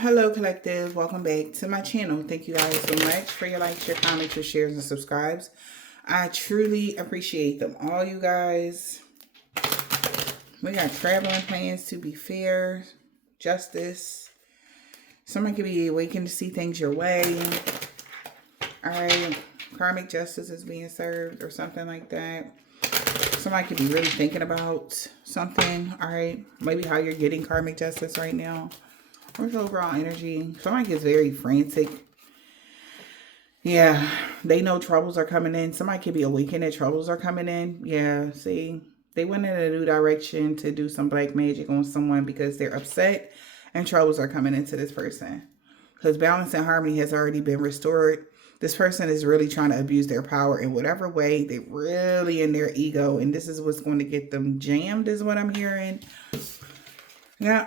Hello, collective. Welcome back to my channel. Thank you guys so much for your likes, your comments, your shares, and subscribes. I truly appreciate them all, you guys. We got traveling plans, to be fair, justice. Someone could be awakened to see things your way. All right, karmic justice is being served or something like that. Somebody could be really thinking about something. All right, maybe how you're getting karmic justice right now. Where's overall energy? Somebody gets very frantic. Yeah, they know troubles are coming in. Somebody could be awakened that troubles are coming in. Yeah, see, they went in a new direction to do some black magic on someone because they're upset and troubles are coming into this person. Because balance and harmony has already been restored. This person is really trying to abuse their power in whatever way. They're really in their ego, and this is what's going to get them jammed, is what I'm hearing. Yeah.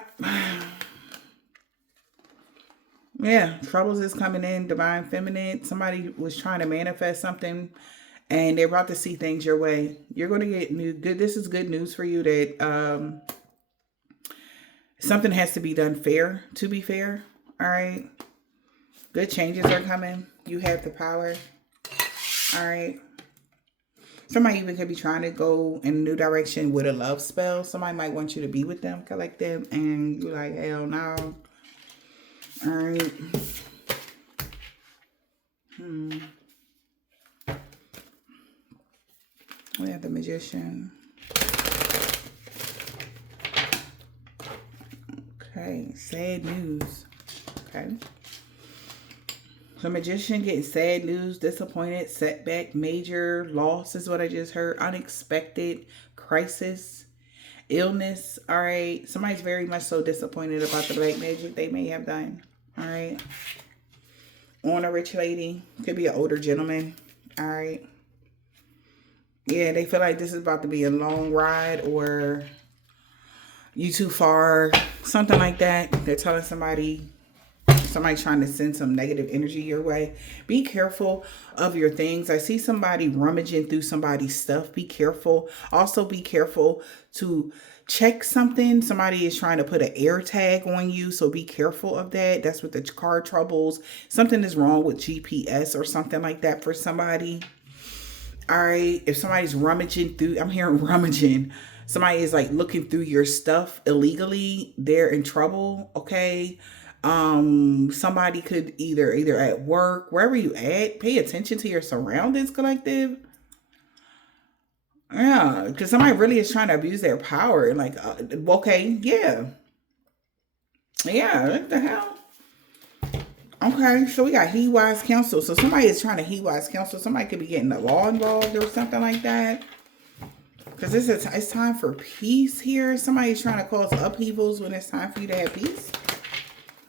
Yeah, troubles is coming in, divine feminine. Somebody was trying to manifest something and they're about to see things your way. You're going to get new good. This is good news for you that something has to be done fair, to be fair. All right. Good changes are coming. You have the power. All right. Somebody even could be trying to go in a new direction with a love spell. Somebody might want you to be with them, collective, and you're like, hell no. All right. We have the Magician. Okay, sad news. Okay. The Magician getting sad news, disappointed, setback, major loss is what I just heard. Unexpected, crisis, illness. All right. Somebody's very much so disappointed about the black magic they may have done. All right. On a rich lady. Could be an older gentleman. All right. Yeah, they feel like this is about to be a long ride or you too far. Something like that. They're telling somebody trying to send some negative energy your way. Be careful of your things. I see somebody rummaging through somebody's stuff. Be careful. Also be careful to check something. Somebody is trying to put an air tag on you, so be careful of that. That's with the car troubles. Something is wrong with GPS or something like that for somebody. All right, if somebody's rummaging through, I'm hearing rummaging. Somebody is like looking through your stuff illegally, they're in trouble, okay? Somebody could either at work, wherever you at, pay attention to your surroundings, collective. Yeah, because somebody really is trying to abuse their power. Like, okay, yeah. Yeah, what the hell? Okay, so we got He Wise Counsel. So somebody is trying to He Wise Counsel. Somebody could be getting the law involved or something like that. Because it's time for peace here. Somebody's trying to cause upheavals when it's time for you to have peace.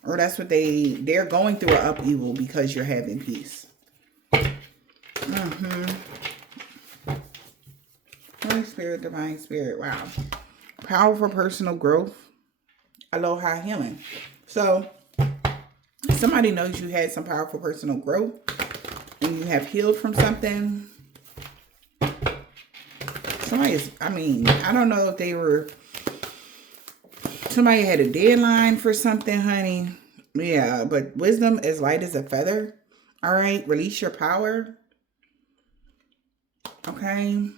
Or that's what they're going through an upheaval because you're having peace. Holy Spirit, Divine Spirit. Wow. Powerful personal growth. Aloha healing. So somebody knows you had some powerful personal growth and you have healed from something. I don't know if somebody had a deadline for something, honey. Yeah, but wisdom is light as a feather. All right, release your power. Okay.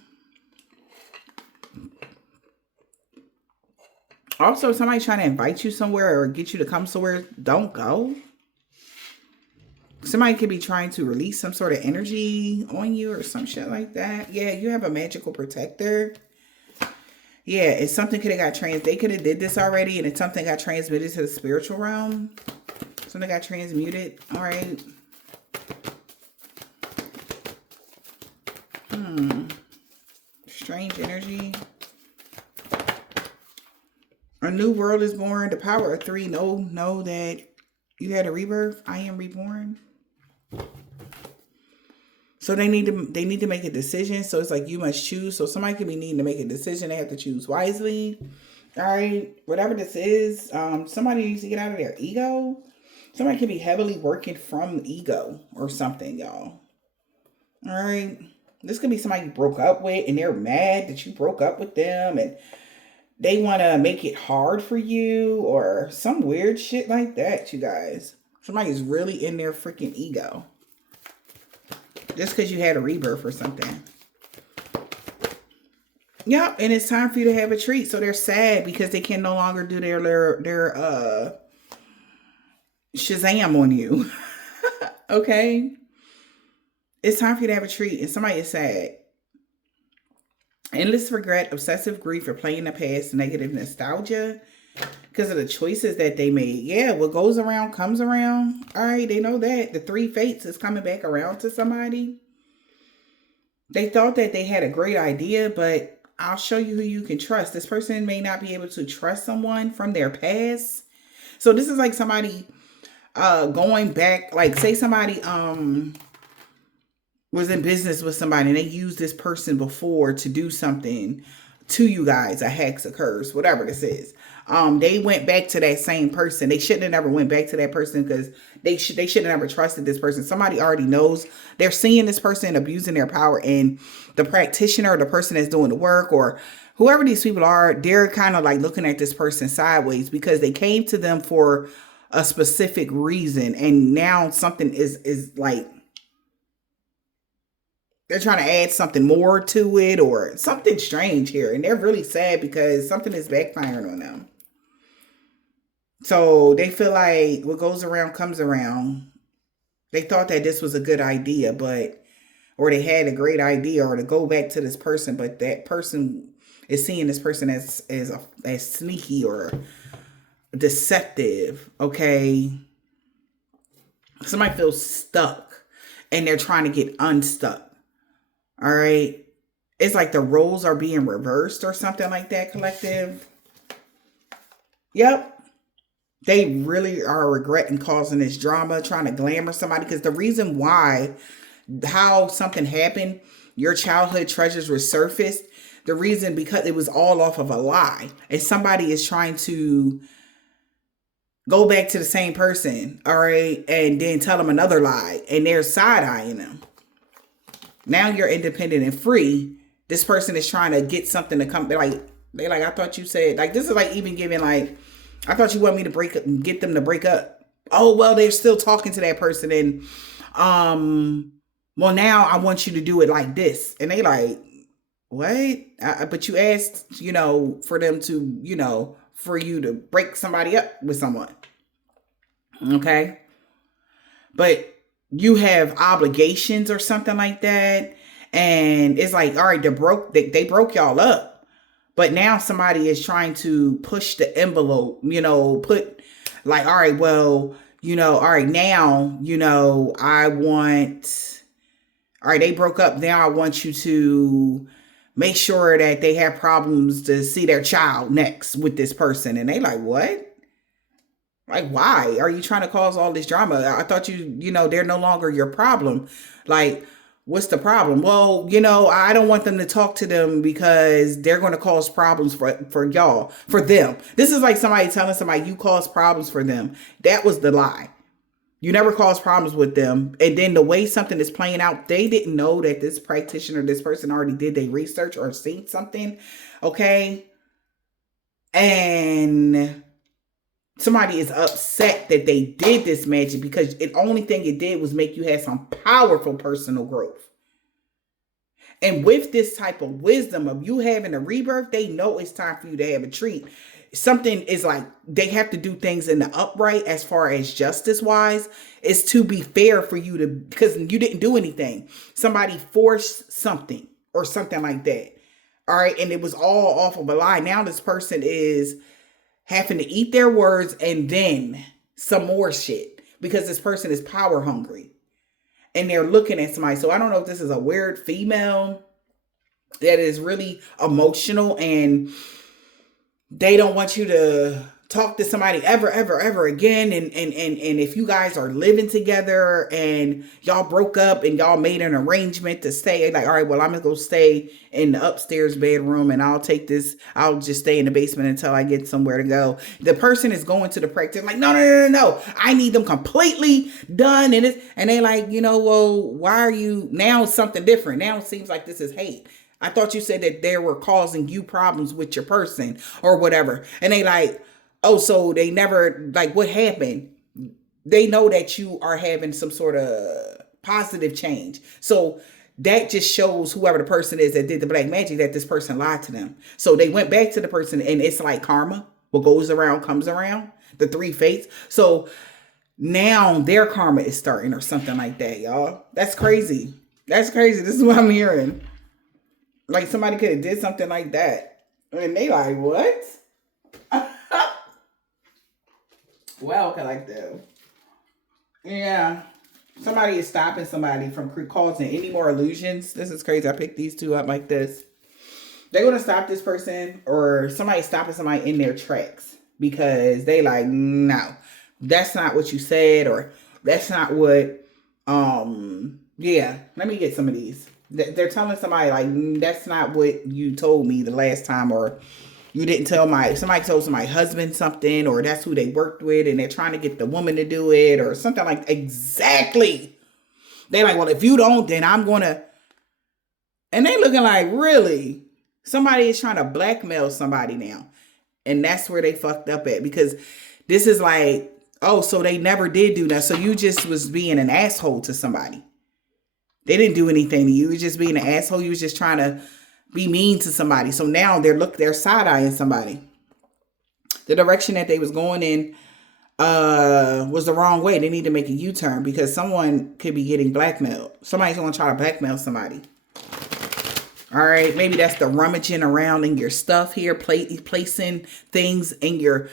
Also, somebody trying to invite you somewhere or get you to come somewhere, don't go. Somebody could be trying to release some sort of energy on you or some shit like that. Yeah, you have a magical protector. Yeah, it's something could have got they could have did this already and it's something got transmitted to the spiritual realm. Something got transmuted. All right. Strange energy. A new world is born. The power of 3. Know that you had a rebirth. I am reborn. So they need to make a decision. So it's like you must choose. So somebody could be needing to make a decision. They have to choose wisely. All right. Whatever this is, somebody needs to get out of their ego. Somebody could be heavily working from ego or something, y'all. All right. This could be somebody you broke up with and they're mad that you broke up with them. And They want to make it hard for you or some weird shit like that, you guys. Somebody's really in their freaking ego. Just because you had a rebirth or something. Yep, and it's time for you to have a treat. So they're sad because they can no longer do their Shazam on you. Okay? It's time for you to have a treat. And somebody is sad. Endless regret, obsessive grief, or playing the past, negative nostalgia because of the choices that they made. Yeah, what goes around comes around. All right, they know that. The 3 fates is coming back around to somebody. They thought that they had a great idea, but I'll show you who you can trust. This person may not be able to trust someone from their past. So this is like somebody going back, like say somebody was in business with somebody and they used this person before to do something to you guys, a hex, a curse, whatever this is. They went back to that same person. They shouldn't have never went back to that person because they should have never trusted this person. Somebody already knows. They're seeing this person abusing their power, and the practitioner, the person that's doing the work, or whoever these people are, they're kind of like looking at this person sideways because they came to them for a specific reason, and now something is like they're trying to add something more to it or something strange here. And they're really sad because something is backfiring on them. So they feel like what goes around comes around. They thought that this was a good idea, or they had a great idea or to go back to this person, but that person is seeing this person as sneaky or deceptive. Okay. Somebody feels stuck and they're trying to get unstuck. All right. It's like the roles are being reversed or something like that, collective. Yep. They really are regretting causing this drama, trying to glamour somebody. Because the reason why, how something happened, your childhood treasures were surfaced. The reason, because it was all off of a lie. And somebody is trying to go back to the same person, all right, and then tell them another lie. And they're side-eyeing them. Now you're independent and free. This person is trying to get something to come. They're like, I thought you said, like, this is like even giving like, I thought you want me to break up and get them to break up. Oh, well, they're still talking to that person. And, well, now I want you to do it like this. And they like, what? But you asked, for them to, for you to break somebody up with someone. Okay. But you have obligations or something like that. And it's like, all right, they broke y'all up. But now somebody is trying to push the envelope, put like, all right, well, all right, now, all right, they broke up. Now I want you to make sure that they have problems to see their child next with this person. And they like, what? Like, why are you trying to cause all this drama? I thought they're no longer your problem. Like, what's the problem? Well, I don't want them to talk to them because they're going to cause problems for y'all, for them. This is like somebody telling somebody you cause problems for them. That was the lie. You never cause problems with them. And then the way something is playing out, they didn't know that this practitioner, this person already did their research or seen something. Okay. And somebody is upset that they did this magic because the only thing it did was make you have some powerful personal growth. And with this type of wisdom of you having a rebirth, they know it's time for you to have a treat. Something is like they have to do things in the upright as far as justice wise. It's to be fair for you to, because you didn't do anything. Somebody forced something or something like that. All right. And it was all off of a lie. Now this person is having to eat their words and then some more shit because this person is power hungry and they're looking at somebody. So I don't know if this is a weird female that is really emotional and they don't want you to talk to somebody ever again. And if you guys are living together and y'all broke up and y'all made an arrangement to stay, like, all right, well, I'm gonna go stay in the upstairs bedroom and I'll just stay in the basement until I get somewhere to go. The person is going to the practice like, no. I need them completely done. And they like, well, why are you now? It's something different. Now it seems like this is hate. I thought you said that they were causing you problems with your person or whatever. And they like, oh, so they never, like, what happened? They know that you are having some sort of positive change. So that just shows whoever the person is that did the black magic that this person lied to them. So they went back to the person, and it's like karma. What goes around comes around. The three fates. So now their karma is starting or something like that, y'all. That's crazy. That's crazy. This is what I'm hearing. Like somebody could have did something like that. And they like, what? Well, collective. Yeah. Somebody is stopping somebody from causing any more illusions. This is crazy. I picked these two up like this. They're going to stop this person, or somebody stopping somebody in their tracks because they like, no, that's not what you said, or that's not what, yeah, let me get some of these. They're telling somebody like, that's not what you told me the last time, or you didn't tell somebody told my husband something, or that's who they worked with and they're trying to get the woman to do it or something like, exactly. They're like, well, if you don't, then I'm going to, and they looking like, really? Somebody is trying to blackmail somebody now. And that's where they fucked up at, because this is like, oh, so they never did do that. So you just was being an asshole to somebody. They didn't do anything to you. You were just being an asshole. You was just trying to be mean to somebody. So now they're side-eyeing somebody. The direction that they was going in was the wrong way. They need to make a U-turn because someone could be getting blackmailed. Somebody's going to try to blackmail somebody. All right, maybe that's the rummaging around in your stuff here, placing things in your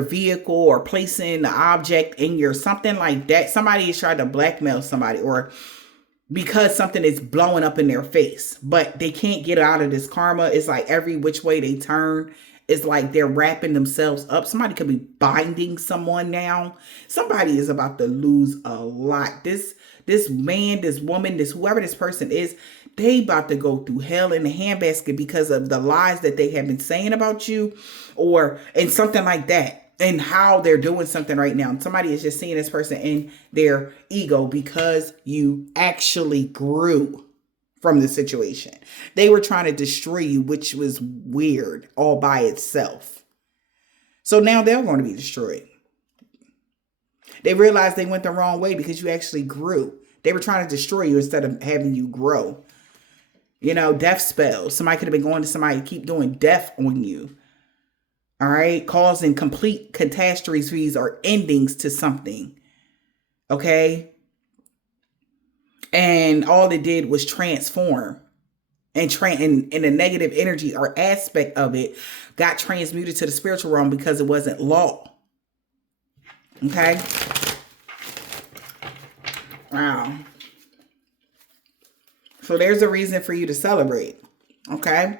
vehicle, or placing the object in your something like that. Somebody is trying to blackmail somebody, or because something is blowing up in their face, but they can't get out of this karma. It's like every which way they turn, it's like they're wrapping themselves up. Somebody could be binding someone now. Somebody is about to lose a lot. This man, this woman, this whoever this person is, they about to go through hell in a handbasket because of the lies that they have been saying about you, and something like that, and how they're doing something right now. And somebody is just seeing this person in their ego because you actually grew from the situation. They were trying to destroy you, which was weird all by itself. So now they're going to be destroyed. They realized they went the wrong way because you actually grew. They were trying to destroy you instead of having you grow. You know, death spells. Somebody could have been going to somebody to keep doing death on you. All right. Causing complete catastrophes or endings to something. Okay. And all it did was transform. And the negative energy or aspect of it got transmuted to the spiritual realm because it wasn't law. Okay. Wow. So there's a reason for you to celebrate. Okay.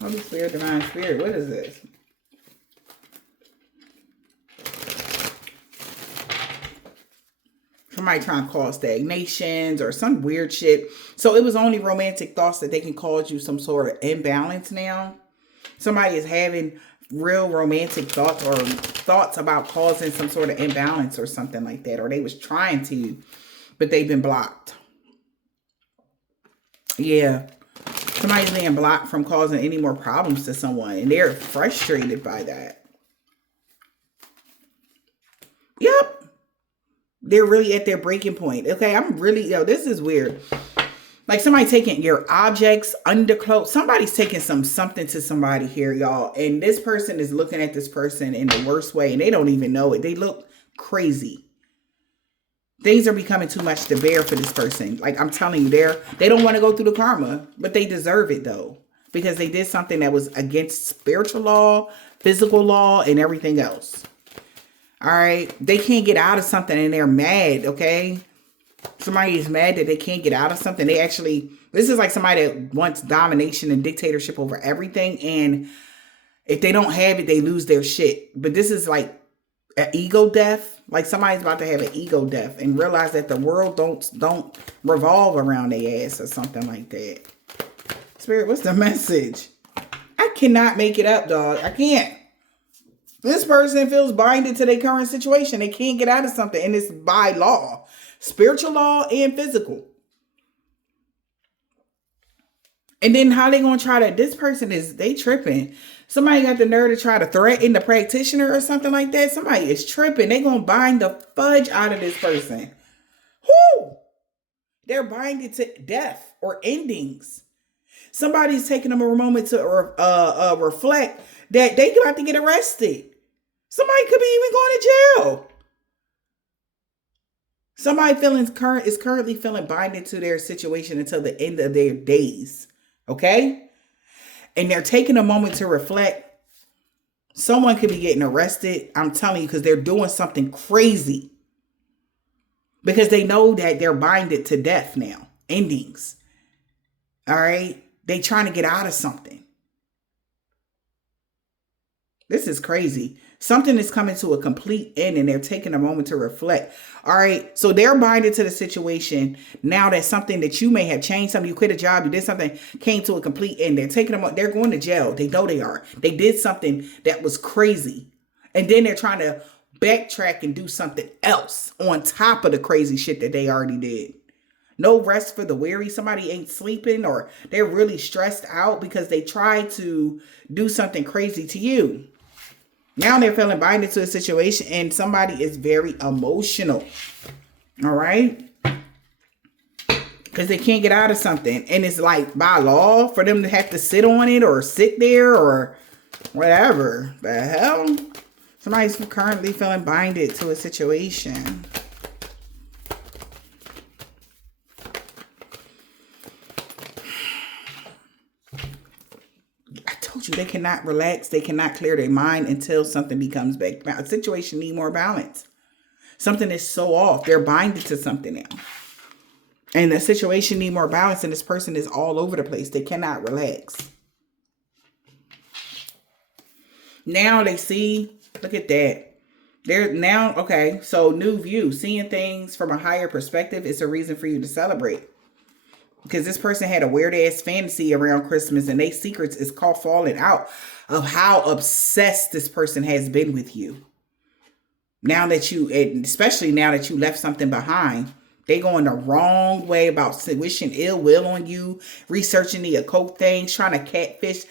Holy Spirit, Divine Spirit. What is this? Somebody trying to cause stagnations or some weird shit. So it was only romantic thoughts that they can cause you some sort of imbalance now. Somebody is having real romantic thoughts or thoughts about causing some sort of imbalance or something like that. Or they was trying to, but they've been blocked. Yeah. Somebody's being blocked from causing any more problems to someone. And they're frustrated by that. Yep. They're really at their breaking point. Okay, this is weird. Like somebody taking your objects, underclothes. Somebody's taking something to somebody here, y'all. And this person is looking at this person in the worst way. And they don't even know it. They look crazy. Things are becoming too much to bear for this person. Like I'm telling you, they don't want to go through the karma, but they deserve it though. Because they did something that was against spiritual law, physical law, and everything else. All right. They can't get out of something and they're mad. Okay. Somebody is mad that they can't get out of something. This is like somebody that wants domination and dictatorship over everything. And if they don't have it, they lose their shit. But this is like an ego death. Like somebody's about to have an ego death and realize that the world don't revolve around their ass or something like that. Spirit, what's the message? I cannot make it up, dog. I can't. This person feels binded to their current situation. They can't get out of something. And it's by law. Spiritual law and physical. And then how they gonna try to, this person is, they tripping. Somebody got the nerve to try to threaten the practitioner or something like that. Somebody is tripping. They gonna bind the fudge out of this person. Whoo! They're binded to death or endings. Somebody's taking them a moment to reflect that they about to get arrested. Somebody could be even going to jail. Somebody is currently feeling binded to their situation until the end of their days. Okay? And they're taking a moment to reflect. Someone could be getting arrested. I'm telling you, because they're doing something crazy. Because they know that they're binded to death now. Endings. All right? They trying to get out of something. This is crazy. Something is coming to a complete end and they're taking a moment to reflect. All right. So they're binded to the situation. Now that something that you may have changed, something, you quit a job, you did something, came to a complete end. They're taking them, they're going to jail. They know they are. They did something that was crazy. And then they're trying to backtrack and do something else on top of the crazy shit that they already did. No rest for the weary. Somebody ain't sleeping or they're really stressed out because they tried to do something crazy to you. Now they're feeling binded to a situation and somebody is very emotional. All right? Because they can't get out of something. And it's like by law for them to have to sit on it or sit there or whatever. The hell? Somebody's currently feeling binded to a situation. They cannot relax. They cannot clear their mind until something becomes back. A situation need more balance. Something is so off. They're binded to something now. And the situation need more balance and this person is all over the place. They cannot relax. Now they see, look at that. They're now, okay, so new view. Seeing things from a higher perspective is a reason for you to celebrate. Because this person had a weird-ass fantasy around Christmas and their secrets is called falling out of how obsessed this person has been with you. Now that you, especially now that you left something behind, they going the wrong way about wishing ill will on you, researching the occult things, trying to catfish.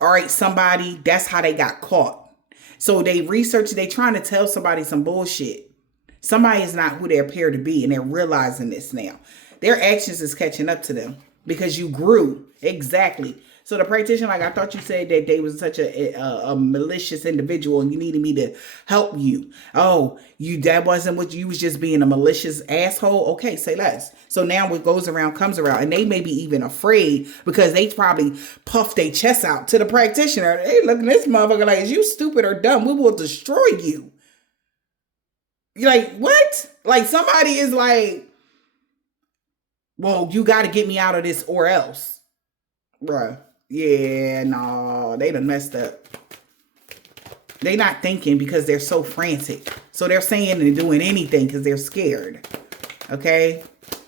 All right, somebody, that's how they got caught. So they research, they trying to tell somebody some bullshit. Somebody is not who they appear to be and they're realizing this now. Their actions is catching up to them because you grew. Exactly. So the practitioner, like I thought you said that they was such a malicious individual and you needed me to help you. Oh, that wasn't what you was just being a malicious asshole. Okay, say less. So now what goes around comes around and they may be even afraid because they probably puffed their chest out to the practitioner. Hey, look at this motherfucker like, is you stupid or dumb? We will destroy you. You're like, what? Like somebody is like, well, you got to get me out of this or else. Bruh. Yeah, no, they done messed up. They not thinking because they're so frantic. So they're saying and doing anything because they're scared. Okay?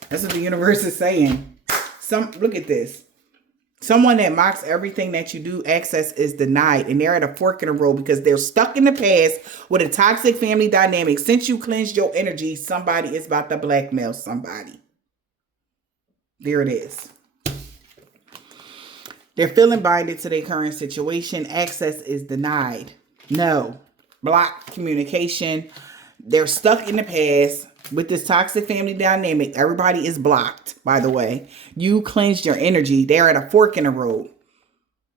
That's what the universe is saying. Look at this. Someone that mocks everything that you do, access is denied. And they're at a fork in the road because they're stuck in the past with a toxic family dynamic. Since you cleansed your energy, somebody is about to blackmail somebody. There it is. They're feeling binded to their current situation. Access is denied. No. Blocked communication. They're stuck in the past with this toxic family dynamic. Everybody is blocked, by the way. You cleansed your energy. They're at a fork in the road.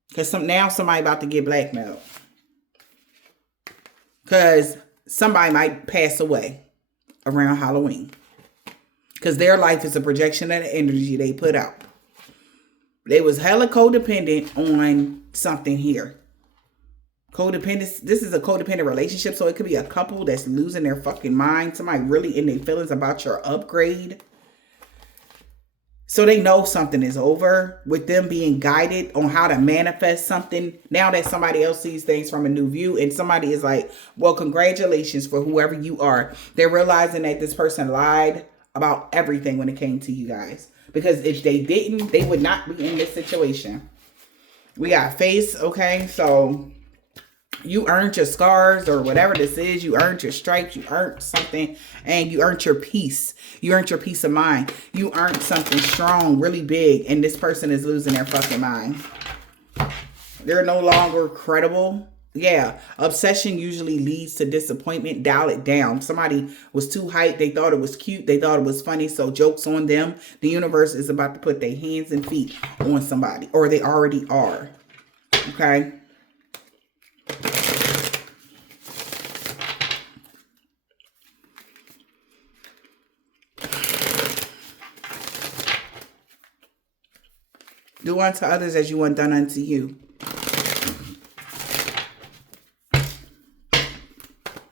Because now somebody about to get blackmailed. Because somebody might pass away around Halloween. Because their life is a projection of the energy they put out. They was hella codependent on something here. Codependence. This is a codependent relationship. So it could be a couple that's losing their fucking mind. Somebody really in their feelings about your upgrade. So they know something is over with them being guided on how to manifest something. Now that somebody else sees things from a new view and somebody is like, well, congratulations for whoever you are. They're realizing that this person lied about everything when it came to you guys. Because if they didn't, they would not be in this situation. We got face, okay? So You earned your scars or whatever this is. You earned your stripes. You earned something, and you earned your peace. You earned your peace of mind. You earned something strong, really big, and this person is losing their fucking mind. They're no longer credible. Yeah, obsession usually leads to disappointment. Dial it down. Somebody was too hyped. They thought it was cute. They thought it was funny. So joke's on them. The universe is about to put their hands and feet on somebody, or they already are. Okay. Do unto others as you want done unto you.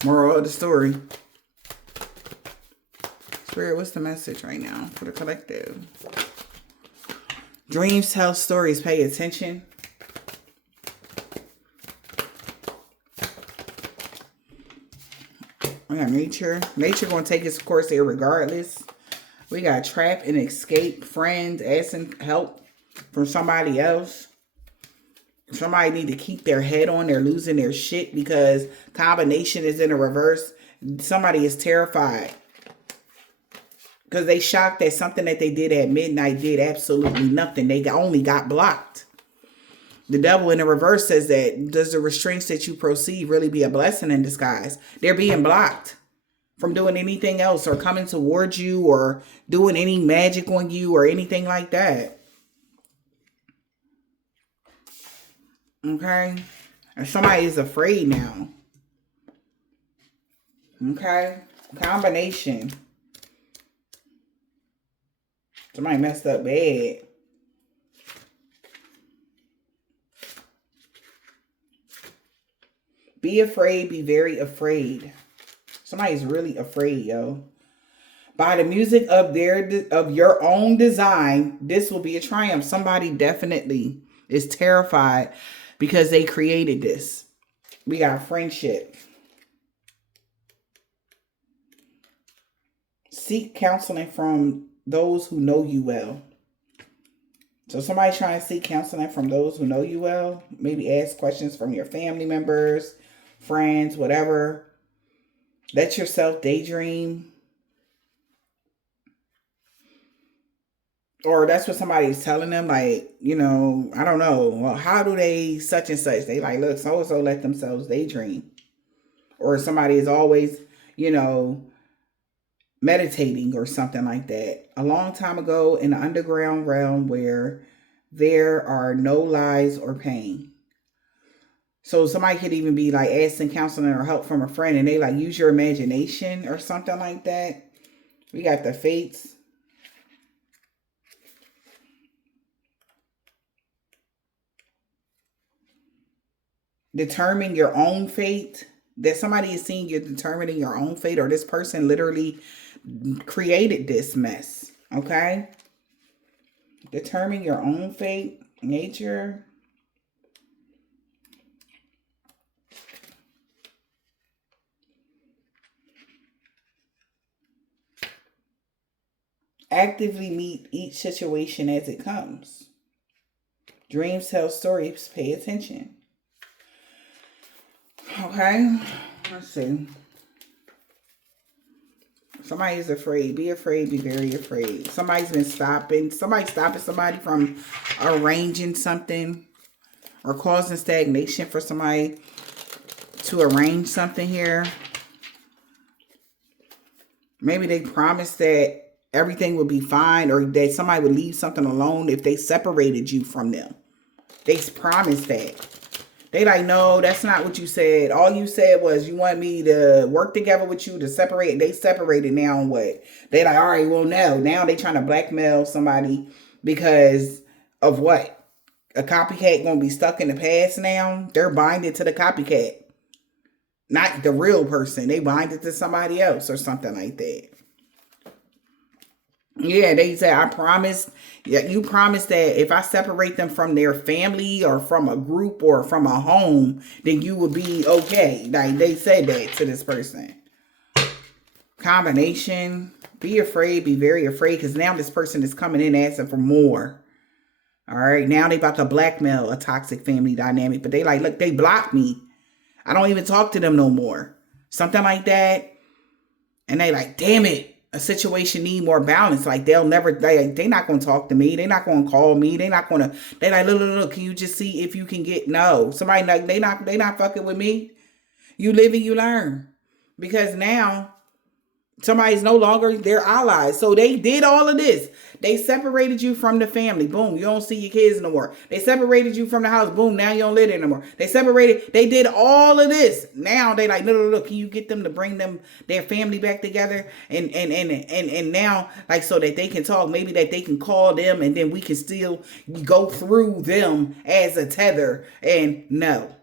Moral of the story. Spirit, what's the message right now for the collective? Dreams tell stories. Pay attention. We got nature. Nature going to take its course here regardless. We got trap and escape. Friends asking help from somebody else. Somebody need to keep their head on. They're losing their shit because combination is in a reverse. Somebody is terrified because they shocked that something that they did at midnight did absolutely nothing. They only got blocked. The devil in the reverse says that, does the restraints that you perceive really be a blessing in disguise? They're being blocked from doing anything else or coming towards you or doing any magic on you or anything like that. Okay. And somebody is afraid now. Okay. Combination. Somebody messed up bad. Be afraid. Be very afraid. Somebody's really afraid, yo. By the music of your own design, this will be a triumph. Somebody definitely is terrified because they created this. We got friendship. Seek counseling from those who know you well. So somebody trying to seek counseling from those who know you well. Maybe ask questions from your family members, friends, whatever. Let yourself daydream. Or that's what somebody's telling them, like, you know, I don't know. Well, how do they such and such? They like, look, so-and-so let themselves daydream. Or somebody is always, you know, meditating or something like that. A long time ago in the underground realm where there are no lies or pain. So somebody could even be like asking counseling or help from a friend and they like use your imagination or something like that. We got the fates. Determine your own fate. That somebody is seeing you determining your own fate, or this person literally created this mess. Okay? Determine your own fate. Nature. Actively meet each situation as it comes. Dreams tell stories. Pay attention. Okay, let's see. Somebody is afraid. Be afraid. Be very afraid. Somebody's been stopping. Somebody's stopping somebody from arranging something or causing stagnation for somebody to arrange something here. Maybe they promised that everything would be fine or that somebody would leave something alone if they separated you from them. They promised that. They like, no, that's not what you said. All you said was you want me to work together with you to separate. They separated now and what? They like, all right, well, no. Now they trying to blackmail somebody because of what? A copycat going to be stuck in the past now? They're binded to the copycat. Not the real person. They binded to somebody else or something like that. Yeah, they said, I promised. Yeah, you promised that if I separate them from their family or from a group or from a home, then you would be okay. Like they said that to this person. Combination. Be afraid. Be very afraid. Because now this person is coming in asking for more. All right. Now they about to blackmail a toxic family dynamic. But they like, look, they blocked me. I don't even talk to them no more. Something like that. And they like, damn it, a situation need more balance. Like they not going to talk to me. They not going to call me. They like, look, can you just see if you can get, no. Somebody like, they not fucking with me. You live and you learn. Because now somebody's no longer their allies. So they did all of this. They separated you from the family. Boom. You don't see your kids no more. They separated you from the house. Boom. Now you don't live there no more. They did all of this. Now they like, no. Can you get them to bring their family back together? And now, like, so that they can talk, maybe that they can call them and then we can still go through them as a tether. And no.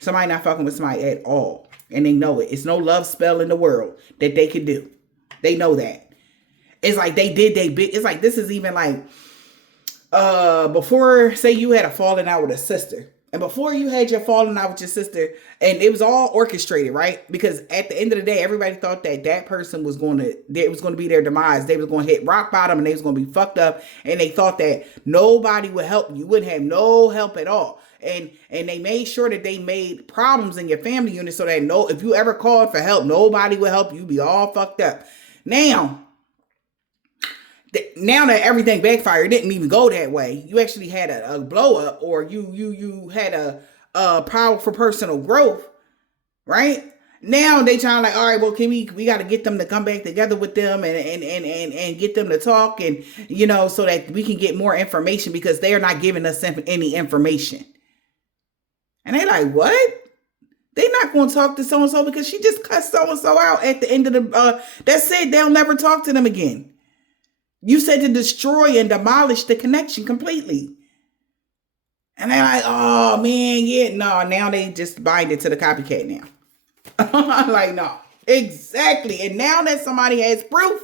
Somebody not fucking with somebody at all. And they know it. It's no love spell in the world that they can do. They know that. It's like they did it's like this is even like before, say you had a falling out with a sister. And before you had your falling out with your sister, and it was all orchestrated, right? Because at the end of the day, everybody thought that person was going to be their demise. They was going to hit rock bottom and they was going to be fucked up. And they thought that nobody would help you. You wouldn't have no help at all. And they made sure that they made problems in your family unit so that if you ever called for help, nobody would help you. Be all fucked up. Now that everything backfired, it didn't even go that way. You actually had a blow up, or you had a powerful personal growth, right? Now they trying like, all right, well, we got to get them to come back together with them and get them to talk, and so that we can get more information, because they are not giving us any information. And they like, what? They not going to talk to so-and-so because she just cut so-and-so out at the end of the, that's it. They'll never talk to them again. You said to destroy and demolish the connection completely. And they're like, oh man, yeah, no, now they just bind it to the copycat now. I'm like, no, exactly. And now that somebody has proof,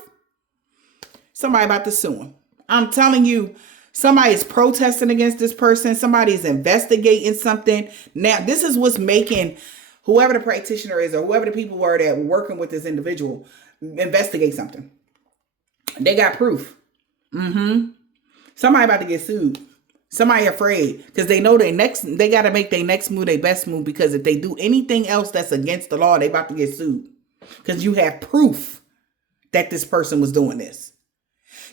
somebody about to sue him. I'm telling you, somebody is protesting against this person. Somebody is investigating something. Now, this is what's making whoever the practitioner is, or whoever the people were that were working with this individual, investigate something. They got proof. Somebody about to get sued. Somebody afraid because they know they got to make their next move their best move, because if they do anything else that's against the law, they about to get sued, because you have proof that this person was doing this.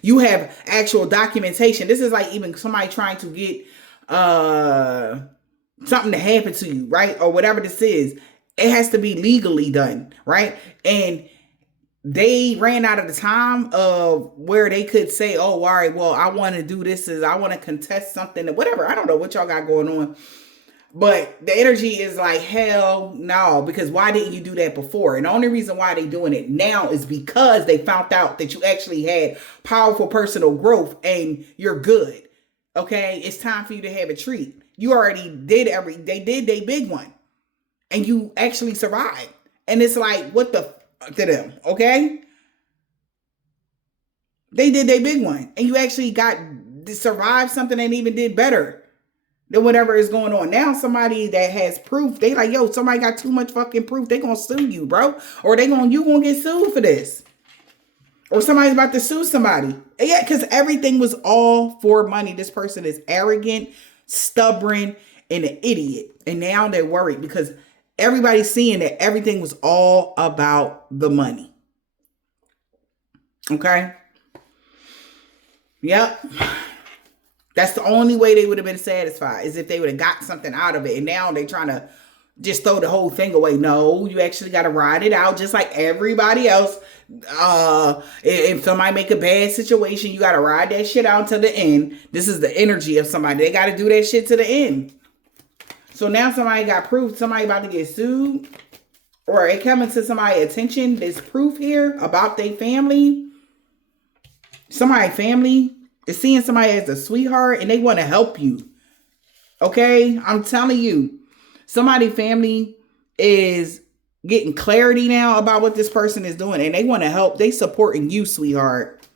You have actual documentation. This is like even somebody trying to get something to happen to you, right? Or whatever this is. It has to be legally done, right? And they ran out of the time of where they could say, oh, all right, well, I want to do this, I want to contest something, whatever. I don't know what y'all got going on. But the energy is like, hell no, because why didn't you do that before? And the only reason why they doing it now is because they found out that you actually had powerful personal growth and you're good. Okay, it's time for you to have a treat. You already did they did their big one and you actually survived. And it's like, what the fuck to them, okay? They did their big one and you actually survived something and even did better than whatever is going on. Now somebody that has proof, they like, yo, somebody got too much fucking proof. They gonna sue you, bro. Or you gonna get sued for this. Or somebody's about to sue somebody. Yeah, because everything was all for money. This person is arrogant, stubborn, and an idiot. And now they're worried because everybody's seeing that everything was all about the money. Okay? Yep. That's the only way they would have been satisfied, is if they would have got something out of it. And now they're trying to just throw the whole thing away. No, you actually got to ride it out just like everybody else. If somebody make a bad situation, you got to ride that shit out to the end. This is the energy of somebody. They got to do that shit to the end. So now somebody got proof. Somebody about to get sued. Or it coming to somebody's attention. There's proof here about their family. Somebody's family is seeing somebody as a sweetheart and they want to help you. Okay? I'm telling you. Somebody's family is getting clarity now about what this person is doing and they want to help. They supporting you, sweetheart.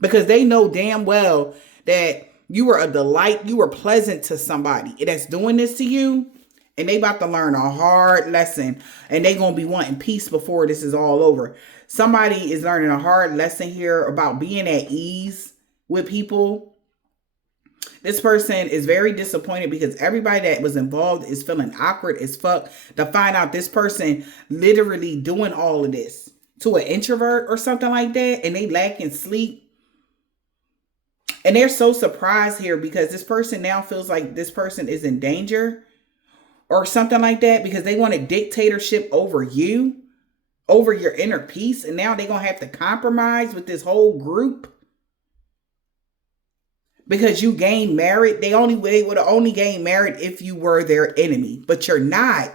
Because they know damn well that you were a delight. You were pleasant to somebody that's doing this to you. And they about to learn a hard lesson. And they going to be wanting peace before this is all over. Somebody is learning a hard lesson here about being at ease with people. This person is very disappointed because everybody that was involved is feeling awkward as fuck to find out this person literally doing all of this to an introvert or something like that, and they lacking sleep. And they're so surprised here because this person now feels like this person is in danger or something like that because they want a dictatorship over you, over your inner peace. And now they're going to have to compromise with this whole group because you gained merit. They would have only gained merit if you were their enemy, but you're not.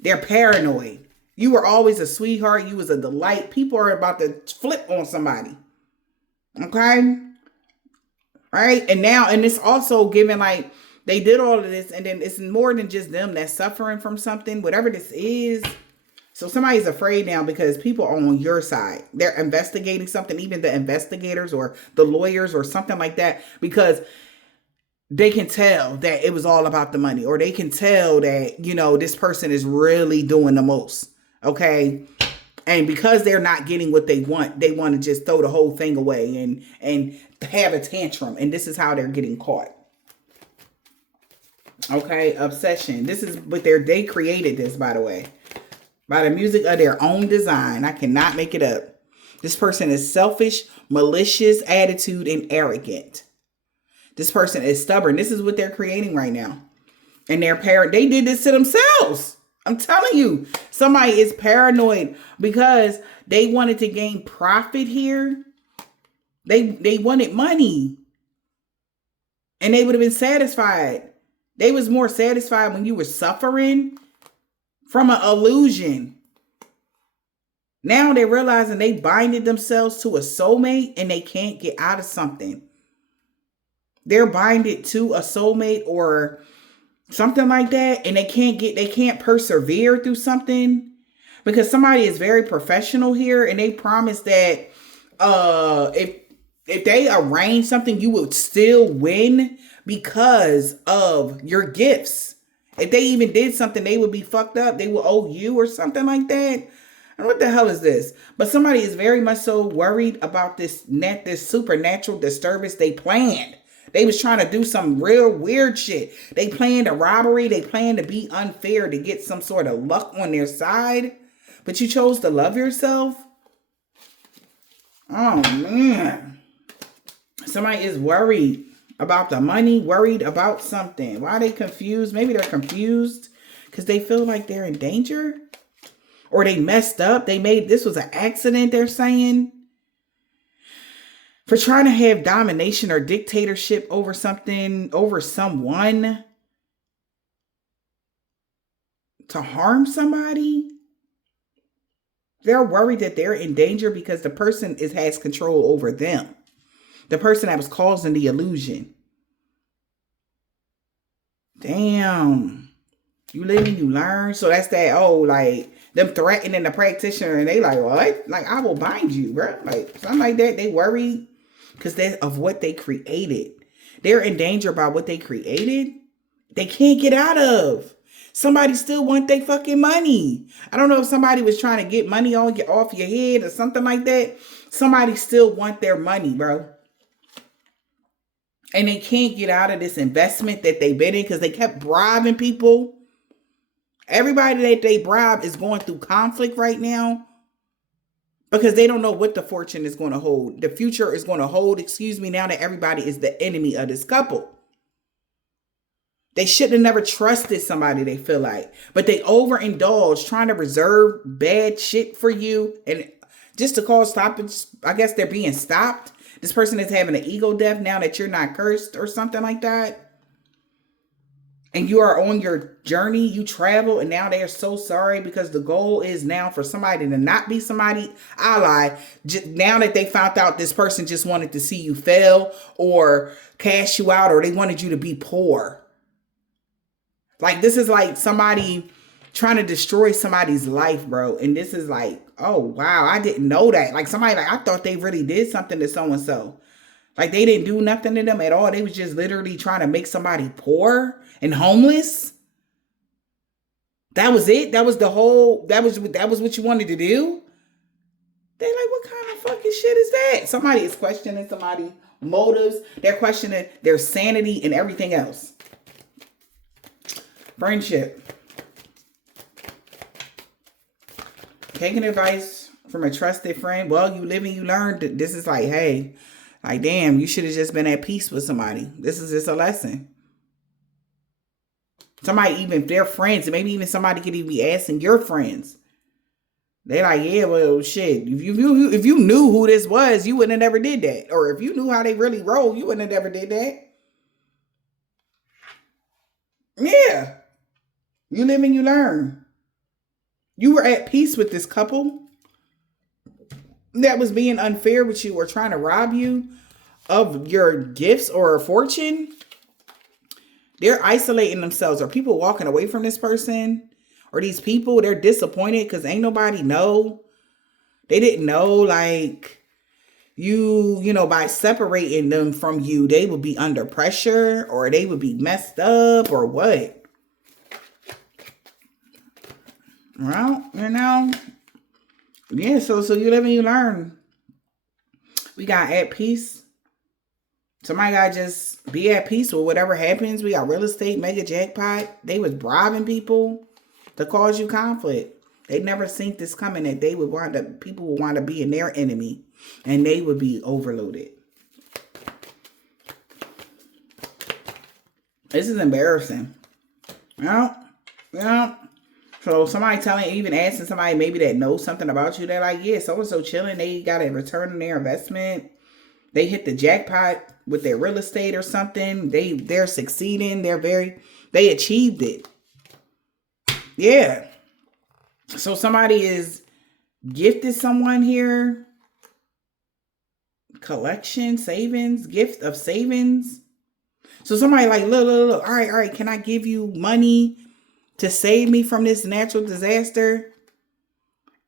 They're paranoid. You were always a sweetheart. You was a delight. People are about to flip on somebody. Okay? Right? And now, and it's also given like, they did all of this, and then it's more than just them that's suffering from something, whatever this is. So somebody's afraid now because people are on your side. They're investigating something, even the investigators or the lawyers or something like that, because they can tell that it was all about the money, or they can tell that, you know, this person is really doing the most. Okay. And because they're not getting what they want to just throw the whole thing away and have a tantrum. And this is how they're getting caught. Okay, obsession. This is what they created this, by the way. By the music of their own design. I cannot make it up. This person is selfish, malicious attitude, and arrogant. This person is stubborn. This is what they're creating right now. And they did this to themselves. I'm telling you, somebody is paranoid because they wanted to gain profit here. They wanted money. And they would have been satisfied. They was more satisfied when you were suffering from an illusion. Now they're realizing they binded themselves to a soulmate and they can't get out of something. They're binded to a soulmate or something like that, and they can't persevere through something because somebody is very professional here, and they promise that if they arrange something, you will still win because of your gifts. If they even did something, they would be fucked up. They will owe you or something like that. And what the hell is this? But somebody is very much so worried about this supernatural disturbance they planned. They was trying to do some real weird shit. They planned a robbery. They planned to be unfair to get some sort of luck on their side. But you chose to love yourself? Oh, man. Somebody is worried about the money, worried about something. Why are they confused? Maybe they're confused because they feel like they're in danger. Or they messed up. This was an accident, they're saying. For trying to have domination or dictatorship over something, over someone. To harm somebody. They're worried that they're in danger because the person has control over them. The person that was causing the illusion. Damn. You live and you learn. So that's that, like them threatening the practitioner and they like, what? Like, I will bind you, bro. Like, something like that. They worry because of what they created. They're in danger about what they created. They can't get out of. Somebody still want their fucking money. I don't know if somebody was trying to get money off your head or something like that. Somebody still want their money, bro. And they can't get out of this investment that they've been in because they kept bribing people. Everybody that they bribe is going through conflict right now because they don't know what the fortune is going to hold. The future is going to hold, now that everybody is the enemy of this couple. They should have never trusted somebody, they feel like. But they overindulge trying to reserve bad shit for you. And just to cause stoppage, I guess they're being stopped. This person is having an ego death now that you're not cursed or something like that. And you are on your journey, you travel, and now they are so sorry because the goal is now for somebody to not be somebody ally. Now that they found out this person just wanted to see you fail or cash you out, or they wanted you to be poor. Like, this is like somebody trying to destroy somebody's life, bro. And this is like, oh, wow, I didn't know that. Like, somebody like, I thought they really did something to so-and-so. Like, they didn't do nothing to them at all. They was just literally trying to make somebody poor and homeless. That was it. That was what you wanted to do. They're like, what kind of fucking shit is that? Somebody is questioning somebody motives. They're questioning their sanity and everything else. Friendship. Taking advice from a trusted friend. Well, you live and you learn. This is like, hey, like, damn, you should have just been at peace with somebody. This is just a lesson. Somebody, even their friends, maybe even somebody could even be asking your friends. They're like, yeah, well, shit. If you knew who this was, you wouldn't have never did that. Or if you knew how they really roll, you wouldn't have never did that. Yeah. You live and you learn. You were at peace with this couple that was being unfair with you or trying to rob you of your gifts or a fortune. They're isolating themselves. Are people walking away from this person? Or these people, they're disappointed because ain't nobody know. They didn't know, like, you know, by separating them from you, they would be under pressure or they would be messed up or what? Well, you know, yeah, so you live and you learn. We got at peace. Somebody got to just be at peace with whatever happens. We got real estate, mega jackpot. They was bribing people to cause you conflict. They never seen this coming, that they would wind up, people would wind up being their enemy and they would be overloaded. This is embarrassing. Yeah. So somebody even asking somebody maybe that knows something about you, they're like, yeah, so-and-so chilling. They got a return on their investment. They hit the jackpot with their real estate or something. They're succeeding. They achieved it. Yeah. So somebody is gifted someone here. Collection, savings, gift of savings. So somebody like, look. All right. Can I give you money to save me from this natural disaster?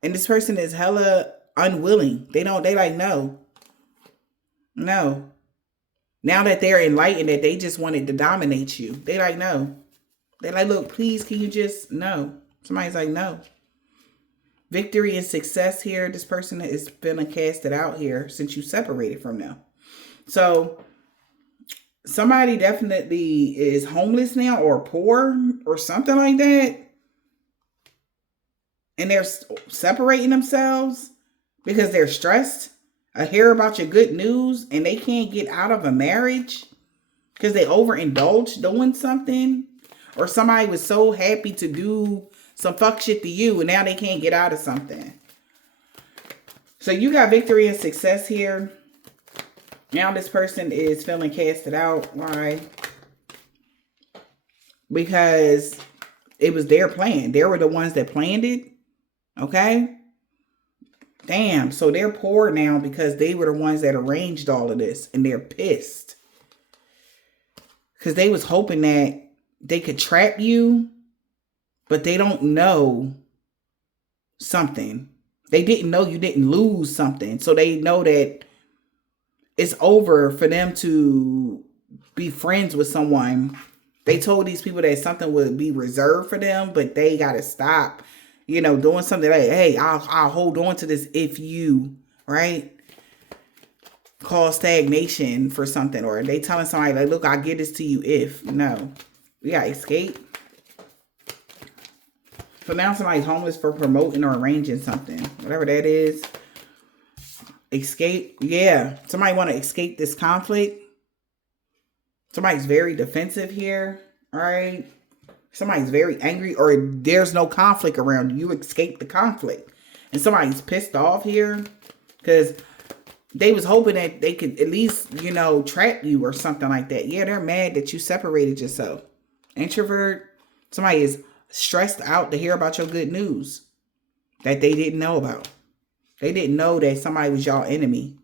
And this person is hella unwilling. They like, no. Now that they're enlightened, that they just wanted to dominate you. They like, no. They like, look, please, can you just, no. Somebody's like, no. Victory and success here. This person is feeling casted out here since you separated from them. So somebody definitely is homeless now or poor or something like that. And they're separating themselves because they're stressed. I hear about your good news and they can't get out of a marriage because they overindulged doing something. Or somebody was so happy to do some fuck shit to you and now they can't get out of something. So you got victory and success here. Now this person is feeling casted out. Why? Because it was their plan. They were the ones that planned it. Okay? Damn. So they're poor now because they were the ones that arranged all of this. And they're pissed. Because they was hoping that they could trap you. But they don't know something. They didn't know you didn't lose something. So they know that it's over for them to be friends with someone. They told these people that something would be reserved for them, but they got to stop, doing something like, hey, I'll hold on to this if you, right? Cause stagnation for something. Or they telling somebody like, look, I'll give this to you if. No. We got to escape. So now somebody's homeless for promoting or arranging something. Whatever that is. Escape. Yeah. Somebody want to escape this conflict. Somebody's very defensive here. All right. Somebody's very angry or there's no conflict around you. You escape the conflict. And somebody's pissed off here because they was hoping that they could at least, trap you or something like that. Yeah, they're mad that you separated yourself. Introvert. Somebody is stressed out to hear about your good news that they didn't know about. They didn't know that somebody was y'all enemy.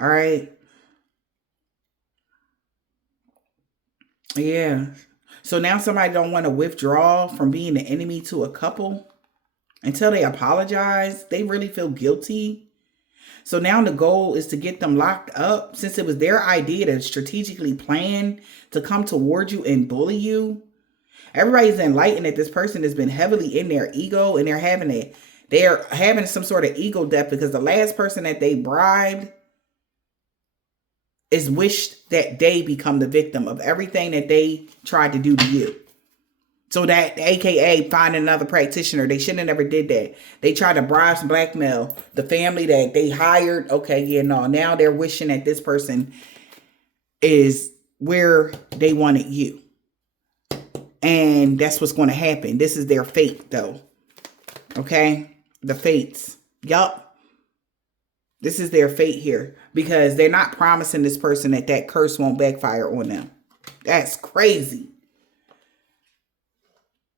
All right. Yeah. So now somebody don't want to withdraw from being the enemy to a couple until they apologize. They really feel guilty. So now the goal is to get them locked up since it was their idea to strategically plan to come toward you and bully you. Everybody's enlightened that this person has been heavily in their ego and they're having some sort of ego death because the last person that they bribed is wished that they become the victim of everything that they tried to do to you. So that, AKA, find another practitioner. They shouldn't have never did that. They tried to bribe and blackmail the family that they hired. Okay, yeah, no. Now they're wishing that this person is where they wanted you. And that's what's going to happen. This is their fate, though. Okay? The fates. Yup. This is their fate here. Because they're not promising this person that that curse won't backfire on them. That's crazy.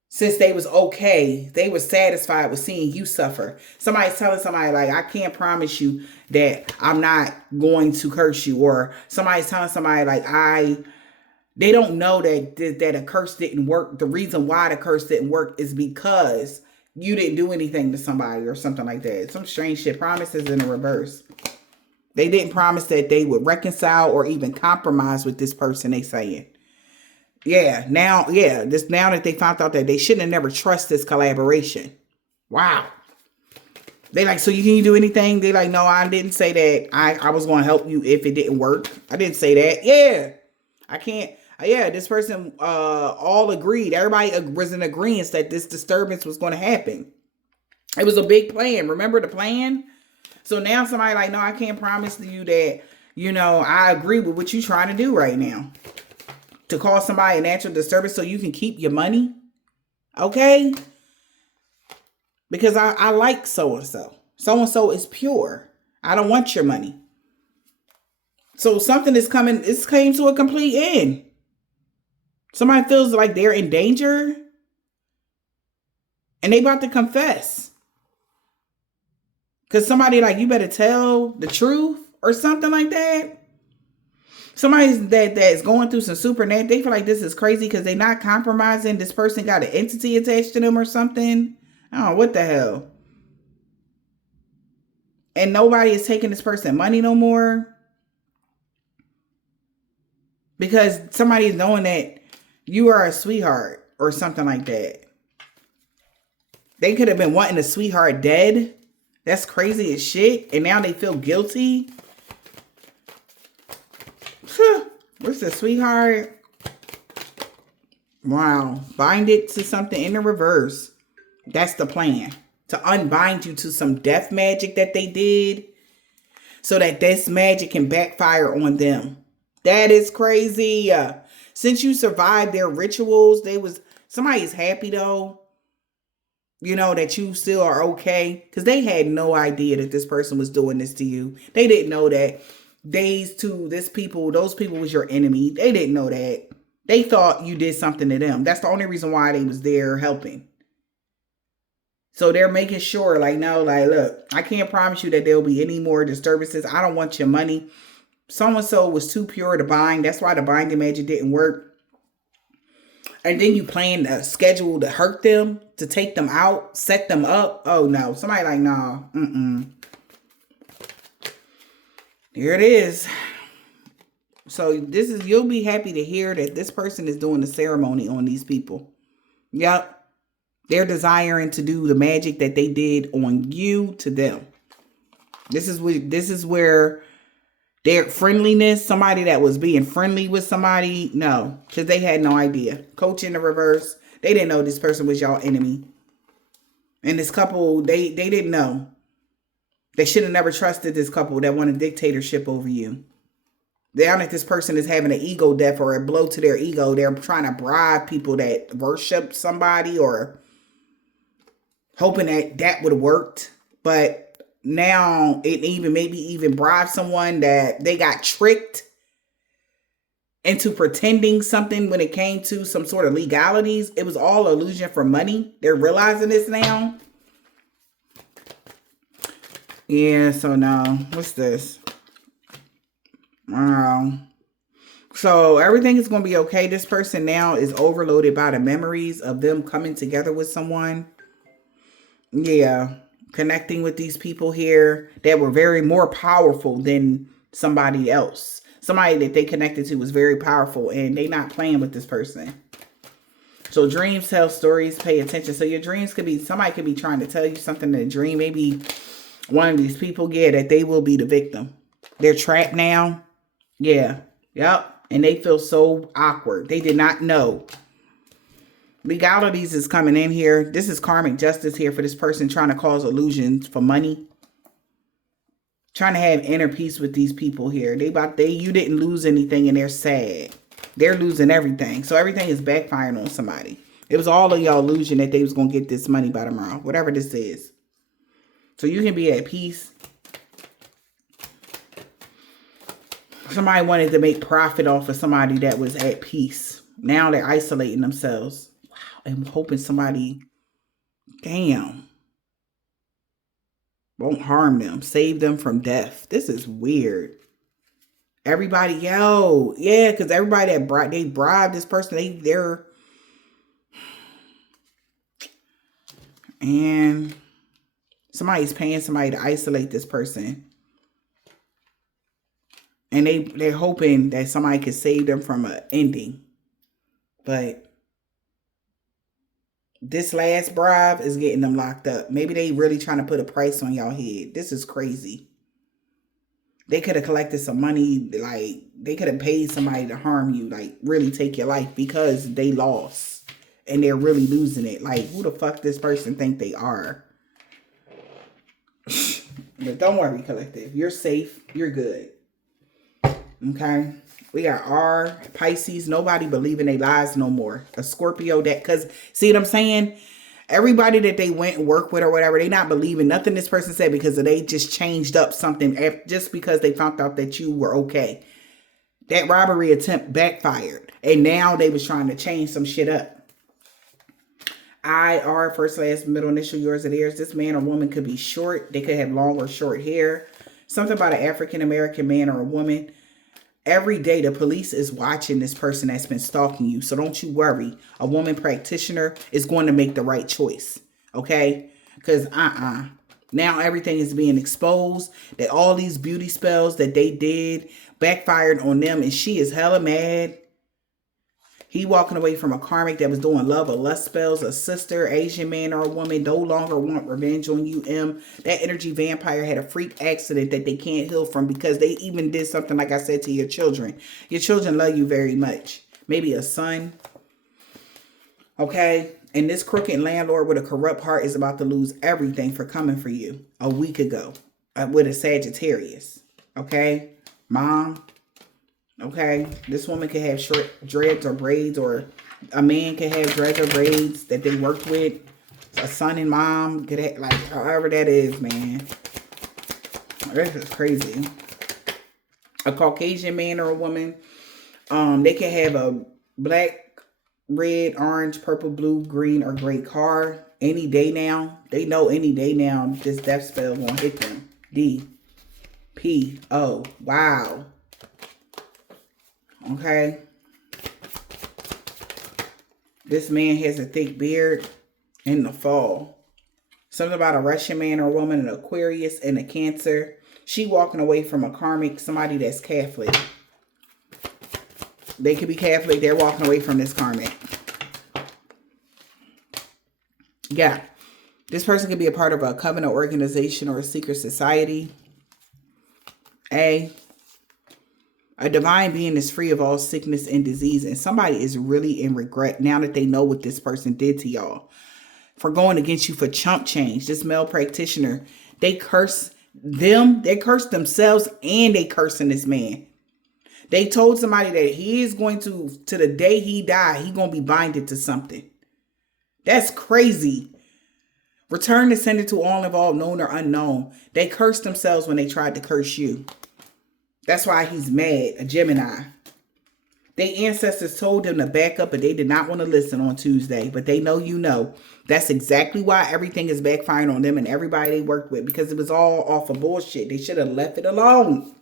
Since they was okay, they were satisfied with seeing you suffer. Somebody's telling somebody, like, I can't promise you that I'm not going to curse you. Or somebody's telling somebody, like, they don't know that a curse didn't work. The reason why the curse didn't work is because you didn't do anything to somebody or something like that. Some strange shit. Promises in the reverse. They didn't promise that they would reconcile or even compromise with this person, they saying. Now that they found out that they shouldn't have never trust this collaboration. Wow. They like, so you do anything? They like, no, I didn't say that I was going to help you if it didn't work. I didn't say that. Yeah. I can't. Yeah, this person all agreed. Everybody was in agreement that this disturbance was going to happen. It was a big plan. Remember the plan? So now somebody like, no, I can't promise you that, I agree with what you're trying to do right now. To cause somebody a natural disturbance so you can keep your money. Okay? Because I like so-and-so. So-and-so is pure. I don't want your money. So something is coming. It's came to a complete end. Somebody feels like they're in danger. And they about to confess. Because somebody like, you better tell the truth or something like that. Somebody that's going through some supernatural, they feel like this is crazy because they're not compromising. This person got an entity attached to them or something. I don't know, what the hell? And nobody is taking this person money no more. Because somebody is knowing that you are a sweetheart or something like that. They could have been wanting a sweetheart dead. That's crazy as shit. And now they feel guilty. What's the sweetheart? Wow. Bind it to something in the reverse. That's the plan. To unbind you to some death magic that they did. So that this magic can backfire on them. That is crazy. Since you survived their rituals, somebody's happy though. That you still are okay. Because they had no idea that this person was doing this to you. They didn't know that. Those people was your enemy. They didn't know that. They thought you did something to them. That's the only reason why they was there helping. So they're making sure, like, no, like, look, I can't promise you that there'll be any more disturbances. I don't want your money. So-and-so was too pure to bind. That's why the binding magic didn't work. And then you plan a schedule to hurt them, to take them out, set them up. Oh, no. Somebody like, nah, Here it is. So you'll be happy to hear that this person is doing the ceremony on these people. Yep. They're desiring to do the magic that they did on you to them. This is where their friendliness, somebody that was being friendly with somebody, no, because they had no idea. Coach in the reverse, they didn't know this person was y'all enemy. And this couple, they didn't know. They should have never trusted this couple that wanted dictatorship over you. Now that this person is having an ego death or a blow to their ego, they're trying to bribe people that worship somebody or hoping that would have worked. But now it even bribe someone that they got tricked into pretending something when it came to some sort of legalities. It was all illusion for money. They're realizing this now. Yeah, so now, what's this? Wow. So everything is going to be okay. This person now is overloaded by the memories of them coming together with someone. Yeah. Connecting with these people here that were very more powerful than somebody else. Somebody that they connected to was very powerful and they not playing with this person. So dreams tell stories, pay attention. So your dreams could be, somebody could be trying to tell you something in a dream. Maybe one of these people, that they will be the victim. They're trapped now. Yeah. Yep. And they feel so awkward. They did not know. Legalities is coming in here. This is karmic justice here for this person trying to cause illusions for money. Trying to have inner peace with these people here. You didn't lose anything and they're sad. They're losing everything. So everything is backfiring on somebody. It was all of y'all illusion that they was going to get this money by tomorrow. Whatever this is. So you can be at peace. Somebody wanted to make profit off of somebody that was at peace. Now they're isolating themselves. Wow. And hoping somebody, damn, won't harm them. Save them from death. This is weird. Everybody, yo. Yeah, because everybody that they bribed this person. They're... And somebody's paying somebody to isolate this person. And they're hoping that somebody could save them from an ending. But this last bribe is getting them locked up. Maybe they really trying to put a price on y'all head. This is crazy. They could have collected some money. Like, they could have paid somebody to harm you. Like, really take your life because they lost. And they're really losing it. Like, who the fuck this person think they are? But don't worry, collective. You're safe. You're good. Okay? We got R, Pisces. Nobody believe in their lies no more. A Scorpio that... Because, see what I'm saying? Everybody that they went and worked with or whatever, they not believing nothing this person said because they just changed up something just because they found out that you were okay. That robbery attempt backfired. And now they was trying to change some shit up. IR, first, last, middle initial, yours and theirs. This man or woman could be short. They could have long or short hair. Something about an African-American man or a woman. Every day, the police is watching this person that's been stalking you. So don't you worry. A woman practitioner is going to make the right choice. Okay? Because, now everything is being exposed. That all these beauty spells that they did backfired on them. And she is hella mad. He walking away from a karmic that was doing love or lust spells. A sister, Asian man or a woman no longer want revenge on you, M. That energy vampire had a freak accident that they can't heal from because they even did something like I said to your children. Your children love you very much. Maybe a son. Okay? And this crooked landlord with a corrupt heart is about to lose everything for coming for you a week ago with a Sagittarius. Okay? Mom. Okay, this woman could have short dreads or braids, or a man could have dreads or braids that they worked with. A son and mom could have, like, however that is, man. This is crazy. A Caucasian man or a woman, they can have a black, red, orange, purple, blue, green, or gray car any day now. They know any day now this death spell won't hit them. D, P, O. Wow. Okay. This man has a thick beard in the fall. Something about a Russian man or woman, an Aquarius, and a Cancer. She walking away from a karmic, somebody that's Catholic. They could be Catholic. They're walking away from this karmic. Yeah. This person could be a part of a covenant organization or a secret society. A divine being is free of all sickness and disease. And somebody is really in regret now that they know what this person did to y'all. For going against you for chump change. This male practitioner, they curse them. They curse themselves and they cursing this man. They told somebody that he is going to the day he die, he going to be binded to something. That's crazy. Return to sender to all involved, known or unknown. They cursed themselves when they tried to curse you. That's why he's mad, a Gemini. Their ancestors told them to back up, but they did not want to listen on Tuesday. But they know you know. That's exactly why everything is backfiring on them and everybody they worked with. Because it was all off of bullshit. They should have left it alone.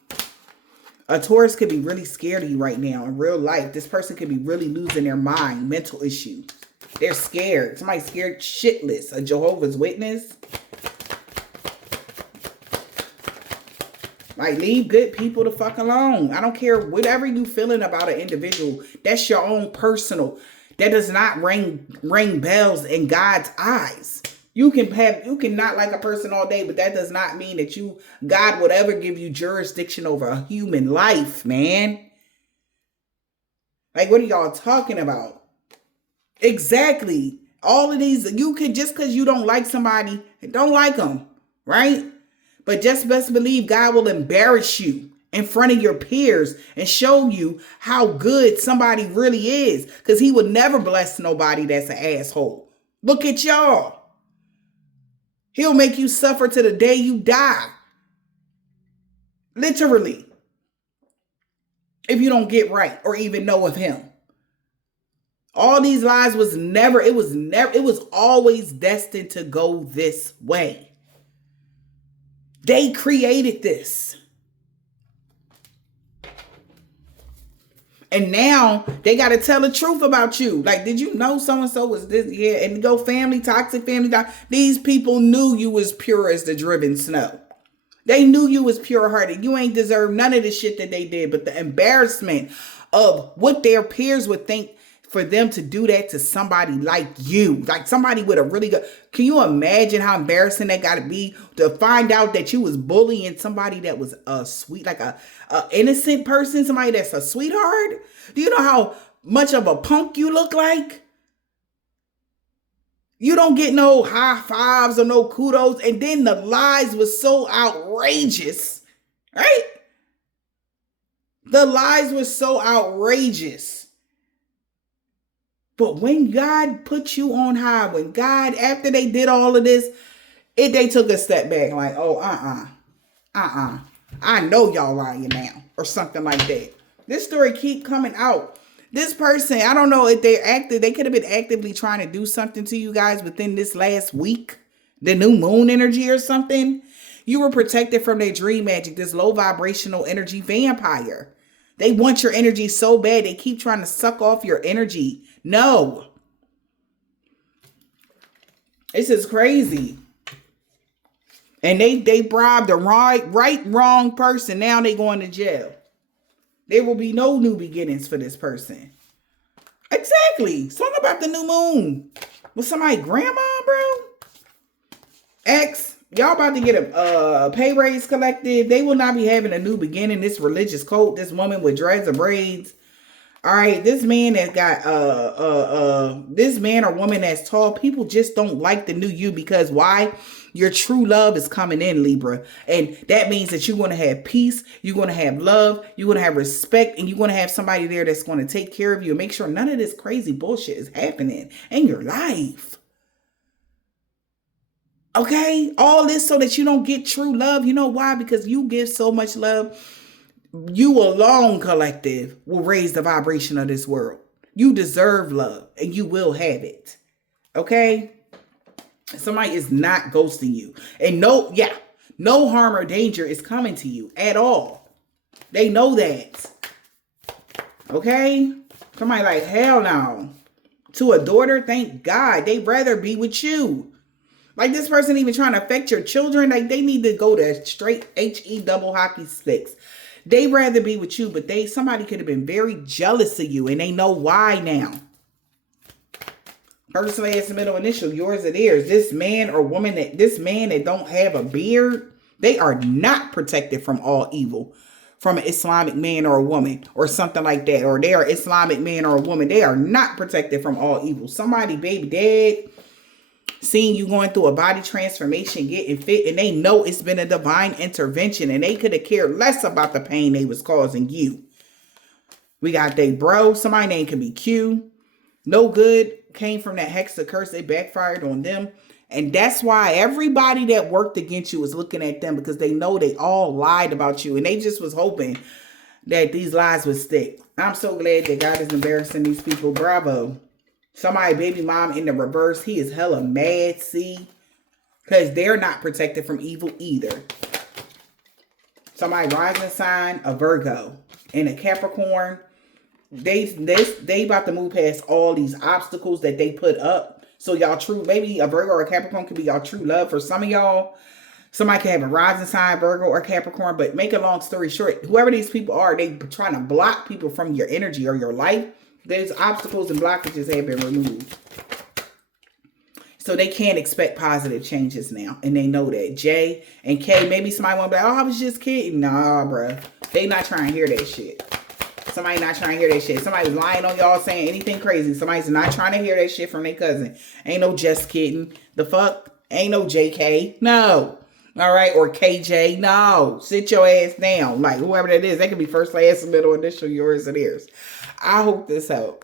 A Taurus could be really scared of you right now in real life. This person could be really losing their mind, mental issues. They're scared. Somebody's scared shitless. A Jehovah's Witness. Like, leave good people the fuck alone. I don't care whatever you feeling about an individual. That's your own personal. That does not ring bells in God's eyes. You can not like a person all day, but that does not mean that God would ever give you jurisdiction over a human life, man. Like, what are y'all talking about? Exactly. All of these, you could, just because you don't like somebody, don't like them, right? But just best believe God will embarrass you in front of your peers and show you how good somebody really is, because he would never bless nobody that's an asshole. Look at y'all. He'll make you suffer to the day you die. Literally. If you don't get right or even know of him. All these lies was always destined to go this way. They created this. And now they got to tell the truth about you. Like, did you know so-and-so was this? Yeah. And go family, toxic family. These people knew you was pure as the driven snow. They knew you was pure-hearted. You ain't deserve none of the shit that they did. But the embarrassment of what their peers would think for them to do that to somebody like you, like somebody with a really good, can you imagine how embarrassing that got to be to find out that you was bullying somebody that was a sweet, like a innocent person, somebody that's a sweetheart? Do you know how much of a punk you look like? You don't get no high fives or no kudos. And then the lies was so outrageous, right? The lies were so outrageous. But when God put you on high, when God, after they did all of this, they took a step back like, oh, I know y'all lying now, or something like that. This story keep coming out. This person, I don't know if they could have been actively trying to do something to you guys within this last week, the new moon energy or something. You were protected from their dream magic, this low vibrational energy vampire. They want your energy so bad, they keep trying to suck off your energy. No. This is crazy. And they bribed the wrong person. Now they going to jail. There will be no new beginnings for this person. Exactly. Song about the new moon. Was somebody grandma, bro? Y'all about to get a pay raise collective. They will not be having a new beginning. This religious cult, this woman with dreads or braids. All right, this man that got this man or woman that's tall, people just don't like the new you, because why? Your true love is coming in, Libra. And that means that you're going to have peace, you're going to have love, you're going to have respect, and you're going to have somebody there that's going to take care of you and make sure none of this crazy bullshit is happening in your life. Okay? All this so that you don't get true love. You know why? Because you give so much love. You alone, collective, will raise the vibration of this world. You deserve love, and you will have it. Okay? Somebody is not ghosting you. And no harm or danger is coming to you at all. They know that. Okay? Somebody like, hell no. To a daughter, thank God. They'd rather be with you. Like, this person even trying to affect your children. Like, they need to go to straight HE double hockey sticks. They'd rather be with you, but somebody could have been very jealous of you, and they know why now. First, last, middle, initial, yours or theirs. This man or woman that don't have a beard, they are not protected from all evil from an Islamic man or a woman or something like that. Or they are Islamic man or a woman. They are not protected from all evil. Somebody, baby dad, seeing you going through a body transformation, getting fit, and they know it's been a divine intervention, and they could have cared less about the pain they was causing you. We got they bro. Somebody name could be Q. No good came from that hex or curse. They backfired on them. And that's why everybody that worked against you is looking at them, because they know they all lied about you. And they just was hoping that these lies would stick. I'm so glad that God is embarrassing these people. Bravo. Somebody baby mom in the reverse. He is hella mad, see? Because they're not protected from evil either. Somebody rising sign, a Virgo. And a Capricorn. They about to move past all these obstacles that they put up. So y'all true, maybe a Virgo or a Capricorn could be y'all true love for some of y'all. Somebody can have a rising sign, Virgo or Capricorn. But make a long story short, whoever these people are, they trying to block people from your energy or your life. Those obstacles and blockages have been removed. So they can't expect positive changes now. And they know that. J and K, maybe somebody won't be like, oh, I was just kidding. Nah, bruh. They not trying to hear that shit. Somebody not trying to hear that shit. Somebody's lying on y'all saying anything crazy. Somebody's not trying to hear that shit from their cousin. Ain't no just kidding. The fuck? Ain't no JK. No. All right. Or KJ. No. Sit your ass down. Like whoever that is. That could be first, last, middle, initial, yours, and theirs. I hope this helps.